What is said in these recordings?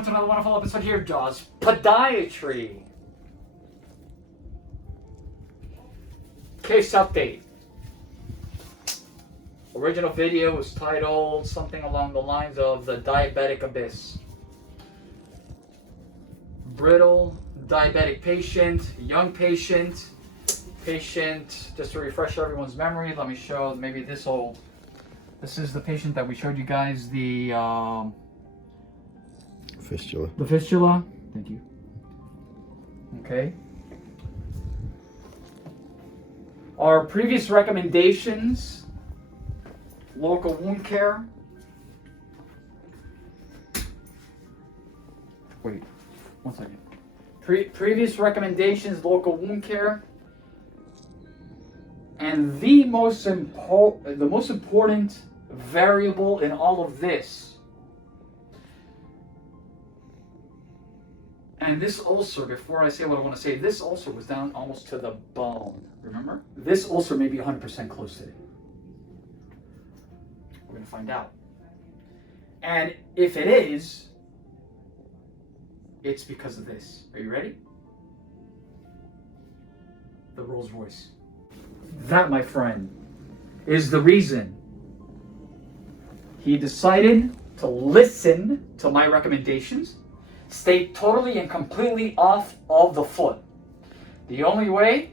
everyone to another wonderful episode here, Jaws Podiatry. Case update. Original video was titled something along the lines of the diabetic abyss. Brittle diabetic patient, young patient, just to refresh everyone's memory, let me show, maybe this is the patient that we showed you guys, the fistula. The fistula, thank you. Okay. Our previous recommendations, local wound care. Wait, one second. Previous recommendations, local wound care. And the most important variable in all of this, and this ulcer, before I say what I want to say, this ulcer was down almost to the bone, remember? This ulcer may be 100% close to it. We're going to find out. And if it is, it's because of this. Are you ready? The Rolls Royce. That, my friend, is the reason he decided to listen to my recommendations, stay totally and completely off of the foot. The only way...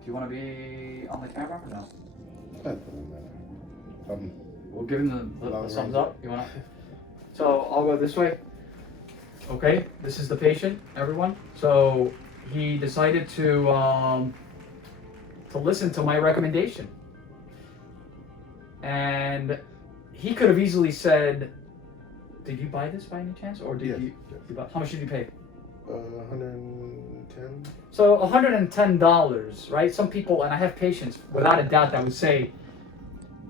Do you want to be on the camera or no? We'll give him the thumbs up. You want to? So I'll go this way. Okay, this is the patient, everyone. So he decided to listen to my recommendation. And he could have easily said, did you buy this by any chance? Or did you buy, how much did you pay? $110. So $110, right? Some people, and I have patients without a doubt that would say,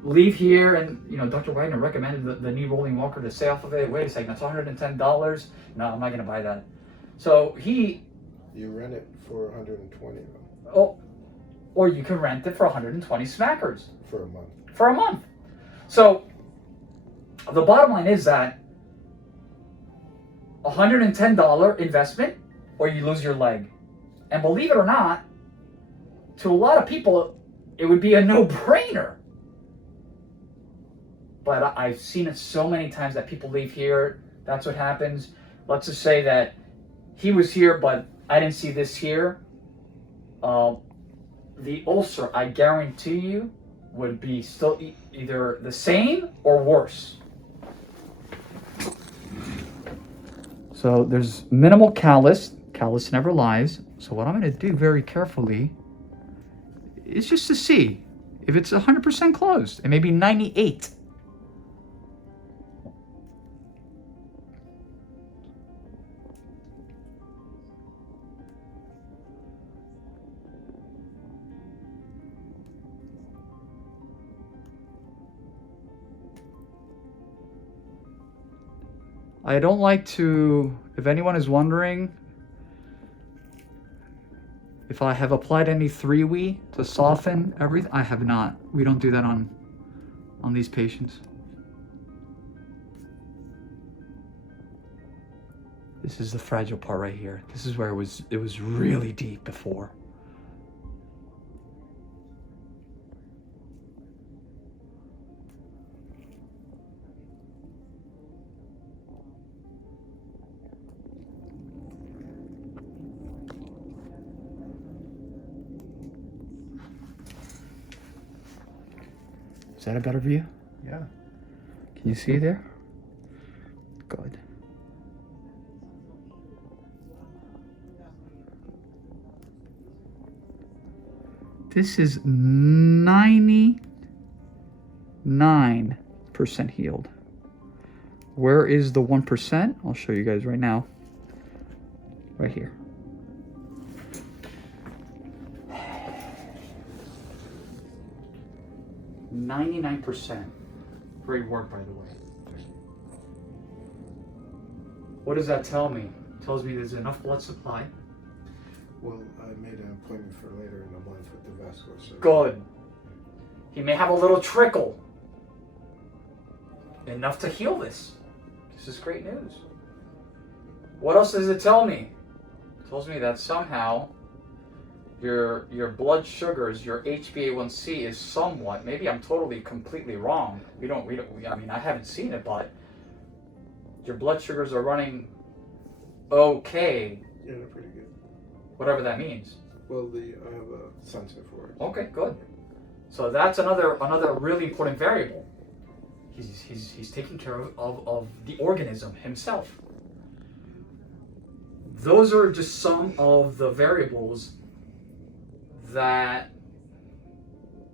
leave here, and Dr. Wagner recommended the knee rolling walker to stay off of it. Wait a second, that's $110. No, I'm not gonna buy that. So you rent it for $120 though. Oh, or you can rent it for 120 smackers. For a month. For a month. So the bottom line is that $110 investment, or you lose your leg. And believe it or not, to a lot of people, it would be a no-brainer. But I've seen it so many times that people leave here. That's what happens. Let's just say that he was here, but I didn't see this here. The ulcer, I guarantee you, would be still either the same or worse. So there's minimal callus. Callus never lies. So what I'm going to do very carefully is just to see if it's 100% closed. It may be 98. I don't like to, if anyone is wondering if I have applied any 3-Wee to soften everything, I have not. We don't do that on these patients. This is the fragile part right here. This is where it was really deep before. Is that a better view? Yeah. Can you see there? Good. This is 99% healed. Where is the 1%? I'll show you guys right now. Right here. 99%. Great work, by the way. What does that tell me? It tells me there's enough blood supply. Well, I made an appointment for later in the month with the vascular surgeon. Good. He may have a little trickle. Enough to heal this. This is great news. What else does it tell me? It tells me that somehow your blood sugars, your HbA1c is somewhat, maybe I'm totally completely wrong. I mean, I haven't seen it, but your blood sugars are running okay. Yeah, they're pretty good. Whatever that means. Well, I have a sensor for it. Okay, good. So that's another really important variable. He's taking care of the organism himself. Those are just some of the variables that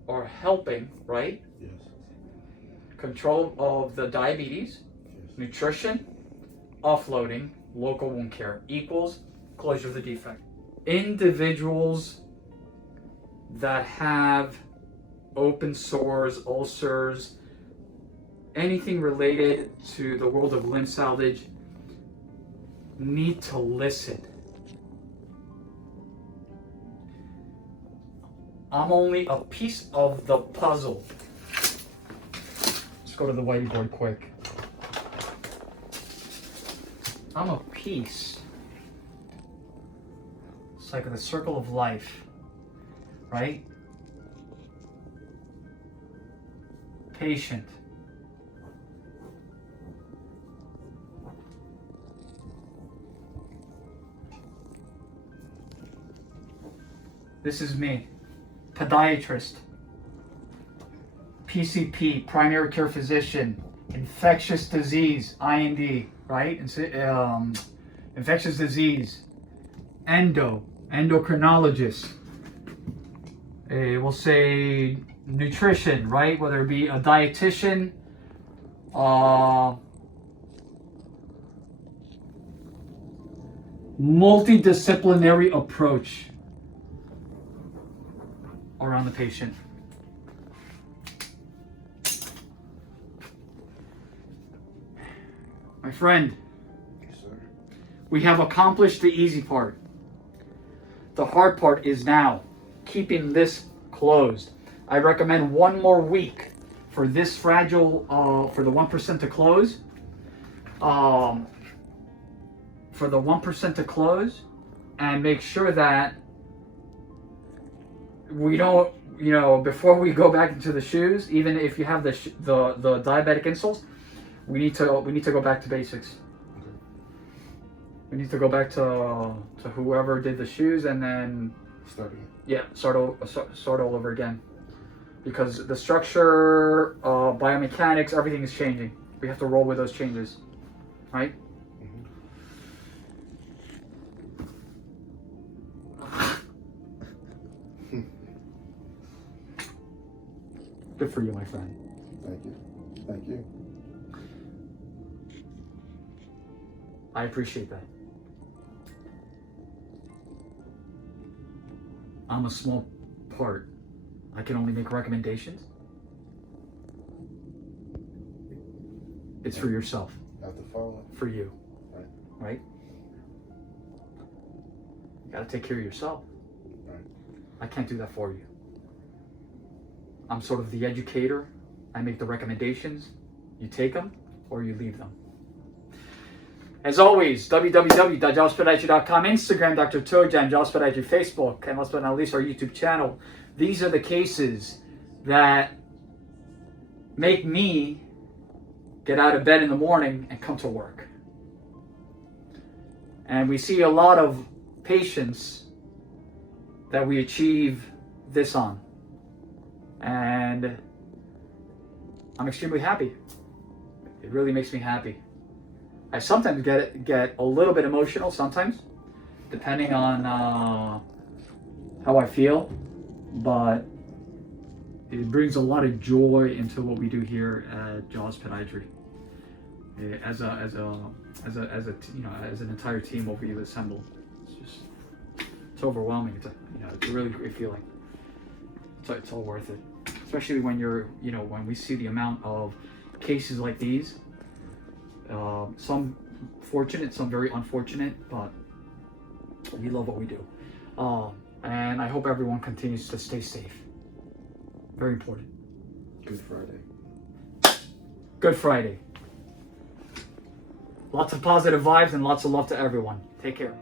are helping, right? Yes. Control of the diabetes, Yes. nutrition, offloading, local wound care equals closure of the defect. Individuals that have open sores, ulcers, anything related to the world of limb salvage need to listen. I'm only a piece of the puzzle. Let's go to the whiteboard quick. I'm a piece. It's like the circle of life, right? Patient. This is me. Podiatrist, PCP, primary care physician, infectious disease, IND, right? Infectious disease, endocrinologist. We'll say nutrition, right? Whether it be a dietitian, multidisciplinary approach around the patient. My friend, Yes, sir. we have accomplished the easy part. The hard part is now keeping this closed. I recommend one more week for this fragile, for the 1% to close. For the 1% to close, and make sure that we don't, before we go back into the shoes, even if you have the diabetic insoles, we need to go back to basics. Okay. We need to go back to whoever did the shoes, and then start all over again, because the structure, biomechanics, everything is changing. We have to roll with those changes, right? Good for you, my friend. Thank you. Thank you. I appreciate that. I'm a small part. I can only make recommendations. It's for yourself. Have to follow. For you. Right. Right? You gotta take care of yourself. Right. I can't do that for you. I'm sort of the educator. I make the recommendations. You take them or you leave them. As always, www.jobspodiatry.com, Instagram, Dr. Tojan, Jobs Podiatry, Facebook, and last but not least, our YouTube channel. These are the cases that make me get out of bed in the morning and come to work. And we see a lot of patients that we achieve this on. And I'm extremely happy. It really makes me happy. I sometimes get a little bit emotional sometimes, depending on how I feel, but it brings a lot of joy into what we do here at Jaws Podiatry. As an entire team, what we've assembled, it's overwhelming. It's a really great feeling. It's all worth it, especially when when we see the amount of cases like these. Some fortunate, some very unfortunate, but we love what we do. And I hope everyone continues to stay safe. Very important. Good Friday. Good Friday. Lots of positive vibes and lots of love to everyone. Take care.